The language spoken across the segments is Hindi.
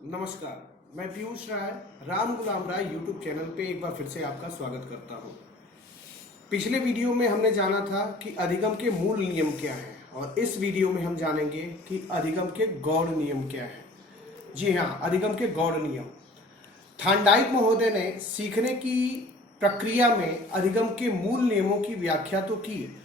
नमस्कार, मैं पीयूष राय राम गुलाम राय यूट्यूब चैनल पे एक बार फिर से आपका स्वागत करता हूँ। पिछले वीडियो में हमने जाना था कि अधिगम के मूल नियम क्या हैं और इस वीडियो में हम जानेंगे कि अधिगम के गौड़ नियम क्या हैं। जी हाँ, अधिगम के गौड़ नियम। थांडाइक महोदय ने सीखने की प्रक्रिया में अधिगम के मूल नियमों की व्याख्या तो की,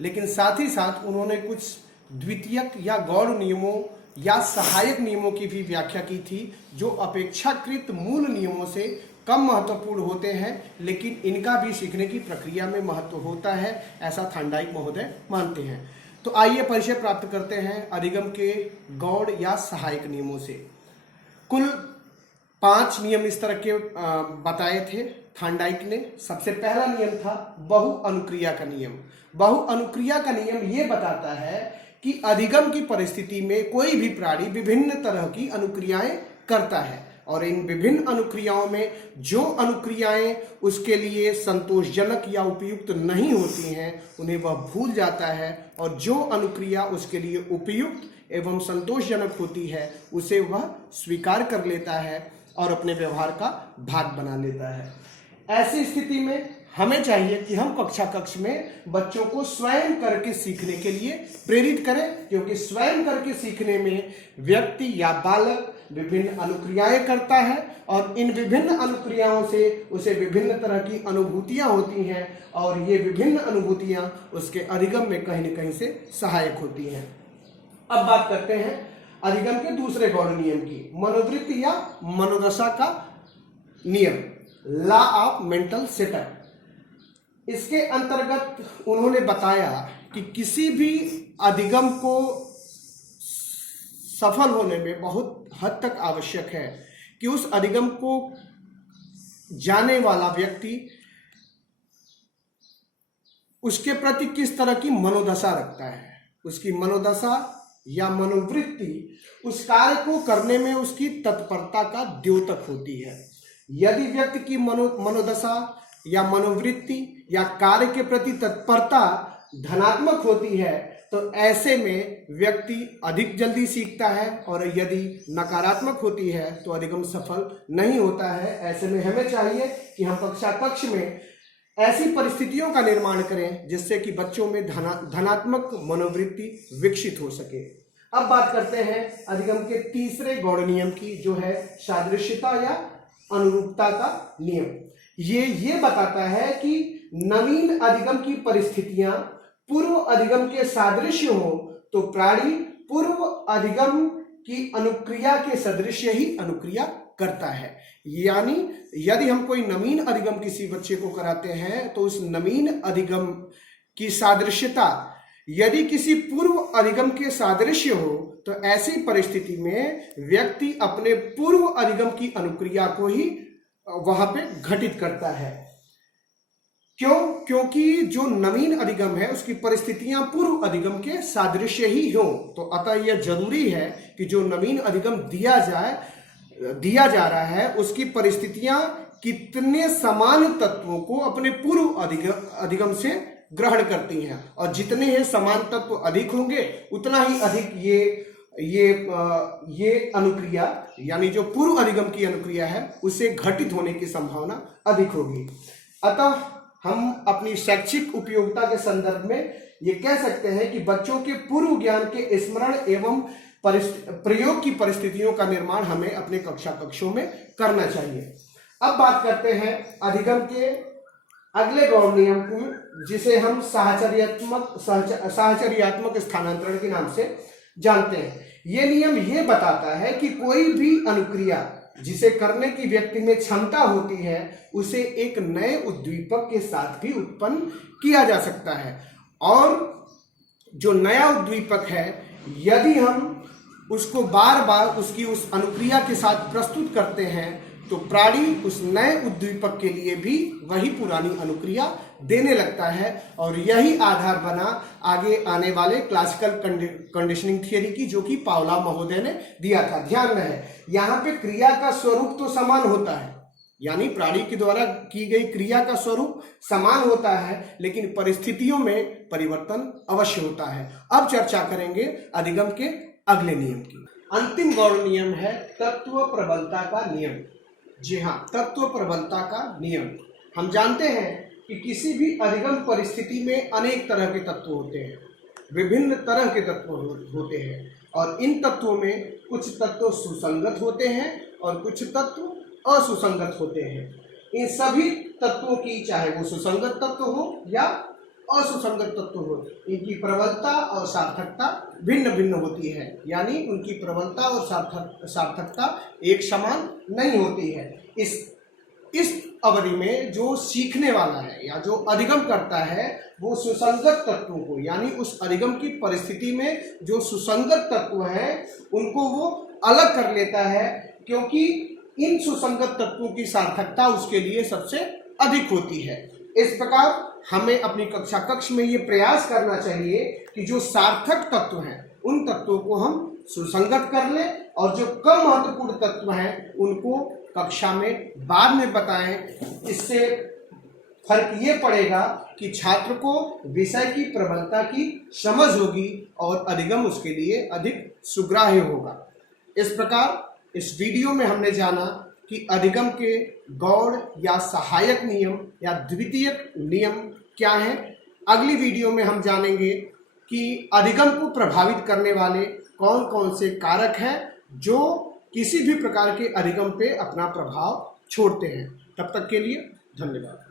लेकिन साथ ही साथ उन्होंने कुछ द्वितीयक या गौड़ नियमों या सहायक नियमों की भी व्याख्या की थी, जो अपेक्षाकृत मूल नियमों से कम महत्वपूर्ण होते हैं, लेकिन इनका भी सीखने की प्रक्रिया में महत्व होता है, ऐसा थांडाइक महोदय मानते हैं। तो आइए परिचय प्राप्त करते हैं अधिगम के गौड़ या सहायक नियमों से। कुल 5 नियम इस तरह के बताए थे थांडाइक ने। सबसे पहला नियम था बहु अनुक्रिया का नियम। बहु अनुक्रिया का नियम ये बताता है कि अधिगम की परिस्थिति में कोई भी प्राणी विभिन्न तरह की अनुक्रियाएं करता है और इन विभिन्न अनुक्रियाओं में जो अनुक्रियाएं उसके लिए संतोषजनक या उपयुक्त नहीं होती हैं उन्हें वह भूल जाता है, और जो अनुक्रिया उसके लिए उपयुक्त एवं संतोषजनक होती है उसे वह स्वीकार कर लेता है और अपने व्यवहार का भाग बना लेता है। ऐसी स्थिति में हमें चाहिए कि हम कक्ष में बच्चों को स्वयं करके सीखने के लिए प्रेरित करें, क्योंकि स्वयं करके सीखने में व्यक्ति या बालक विभिन्न अनुक्रियाएं करता है और इन विभिन्न अनुक्रियाओं से उसे विभिन्न तरह की अनुभूतियां होती हैं और ये विभिन्न अनुभूतियां उसके अधिगम में कहीं न कहीं से सहायक होती हैं। अब बात करते हैं अधिगम के दूसरे गौड़ नियम की, मनोवृत्ति या मनोदशा का नियम, लॉ ऑफ मेंटल सेटअप। इसके अंतर्गत उन्होंने बताया कि किसी भी अधिगम को सफल होने में बहुत हद तक आवश्यक है कि उस अधिगम को जाने वाला व्यक्ति उसके प्रति किस तरह की मनोदशा रखता है। उसकी मनोदशा या मनोवृत्ति उस कार्य को करने में उसकी तत्परता का द्योतक होती है। यदि व्यक्ति की मनोदशा या मनोवृत्ति या कार्य के प्रति तत्परता धनात्मक होती है तो ऐसे में व्यक्ति अधिक जल्दी सीखता है, और यदि नकारात्मक होती है तो अधिगम सफल नहीं होता है। ऐसे में हमें चाहिए कि हम कक्ष में ऐसी परिस्थितियों का निर्माण करें जिससे कि बच्चों में धनात्मक मनोवृत्ति विकसित हो सके। अब बात करते हैं अधिगम के तीसरे गौड़ नियम की, जो है सादृश्यता या अनुरूपता का नियम। ये बताता है कि नवीन अधिगम की परिस्थितियां पूर्व अधिगम के सादृश्य हो तो प्राणी पूर्व अधिगम की अनुक्रिया के सदृश्य ही अनुक्रिया करता है। यानी यदि हम कोई नवीन अधिगम किसी बच्चे को कराते हैं तो उस नवीन अधिगम की सादृश्यता यदि किसी पूर्व अधिगम के सादृश्य हो तो ऐसी परिस्थिति में व्यक्ति अपने पूर्व अधिगम की अनुक्रिया को ही वहां पे घटित करता है। क्योंकि जो नवीन अधिगम है उसकी परिस्थितियां पूर्व अधिगम के सादृश्य ही हो, तो अतः यह जरूरी है कि जो नवीन अधिगम दिया जा रहा है उसकी परिस्थितियां कितने समान तत्वों को अपने पूर्व अधिगम से ग्रहण करती हैं, और जितने ये समान तत्व अधिक होंगे उतना ही अधिक ये अनुक्रिया यानी जो पूर्व अधिगम की अनुक्रिया है उसे घटित होने की संभावना अधिक होगी। अतः हम अपनी शैक्षिक उपयोगिता के संदर्भ में ये कह सकते हैं कि बच्चों के पूर्व ज्ञान के स्मरण एवं प्रयोग की परिस्थितियों का निर्माण हमें अपने कक्षों में करना चाहिए। अब बात करते हैं अधिगम के अगले गौड़ नियम को, जिसे हम साहचर्यात्मक स्थानांतरण के नाम से जानते हैं। यह नियम यह बताता है कि कोई भी अनुक्रिया जिसे करने की व्यक्ति में क्षमता होती है उसे एक नए उद्दीपक के साथ भी उत्पन्न किया जा सकता है, और जो नया उद्दीपक है यदि हम उसको बार बार उसकी उस अनुक्रिया के साथ प्रस्तुत करते हैं तो प्राणी उस नए उद्दीपक के लिए भी वही पुरानी अनुक्रिया देने लगता है, और यही आधार बना आगे आने वाले क्लासिकल कंडीशनिंग थियरी की, जो कि पावलोव महोदय ने दिया था। ध्यान रहे यहाँ पे क्रिया का स्वरूप तो समान होता है, यानी प्राणी के द्वारा की गई क्रिया का स्वरूप समान होता है, लेकिन परिस्थितियों में परिवर्तन अवश्य होता है। अब चर्चा करेंगे अधिगम के अगले नियम की। अंतिम गौड़ नियम है तत्व प्रबलता का नियम। जी हाँ, तत्व प्रबलता का नियम। हम जानते हैं कि किसी भी अधिगम परिस्थिति में अनेक तरह के तत्व होते हैं, विभिन्न तरह के तत्व होते हैं, और इन तत्वों में कुछ तत्व सुसंगत होते हैं और कुछ तत्व असुसंगत होते हैं। इन सभी तत्वों की, चाहे वो सुसंगत तत्व हो या असुसंगत तत्व हो, इनकी प्रबलता और सार्थकता भिन्न भिन्न होती है, यानी उनकी प्रबलता और सार्थकता एक समान नहीं होती है। इस अवधि में जो सीखने वाला है या जो अधिगम करता है वो सुसंगत तत्वों को, यानी उस अधिगम की परिस्थिति में जो सुसंगत तत्व हैं उनको वो अलग कर लेता है, क्योंकि इन सुसंगत तत्वों की सार्थकता उसके लिए सबसे अधिक होती है। इस प्रकार हमें अपनी कक्ष में ये प्रयास करना चाहिए कि जो सार्थक तत्व हैं उन तत्वों को हम सुसंगत कर लें, और जो कम महत्वपूर्ण तत्व हैं उनको कक्षा में बाद में बताएं। इससे फर्क ये पड़ेगा कि छात्र को विषय की प्रबलता की समझ होगी और अधिगम उसके लिए अधिक सुग्राह्य होगा। इस प्रकार इस वीडियो में हमने जाना कि अधिगम के गौड़ या सहायक नियम या द्वितीयक नियम क्या हैं। अगली वीडियो में हम जानेंगे कि अधिगम को प्रभावित करने वाले कौन कौन से कारक हैं जो किसी भी प्रकार के अधिगम पे अपना प्रभाव छोड़ते हैं। तब तक के लिए धन्यवाद।